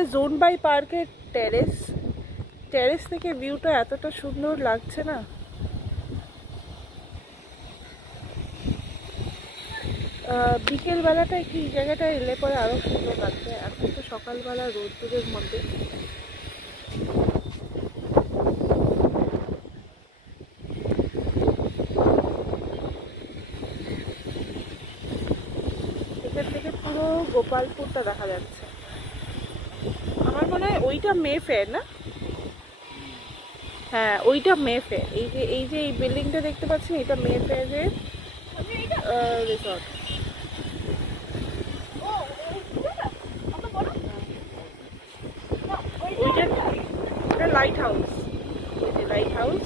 এটা zone by পার্কের টেরেস থেকে ভিউটা এতটা সুন্দর লাগছে না। বিকেল বেলাটায় কি জায়গাটায় এলে পরে আরো সুন্দর লাগছে। এখন তো সকালবেলা রোদ্দুরের মধ্যে এখান থেকে পুরো গোপালপুরটা দেখা যাচ্ছে। আমার মনে হয় ওইটা মে ফেয়ার না? হ্যাঁ ওইটা মে ফেয়ার। এই যে এই বিল্ডিংটা দেখতে পাচ্ছেন, এটা মে ফেয়ারের রিসর্ট। ওইটা লাইট হাউস, লাইট হাউস।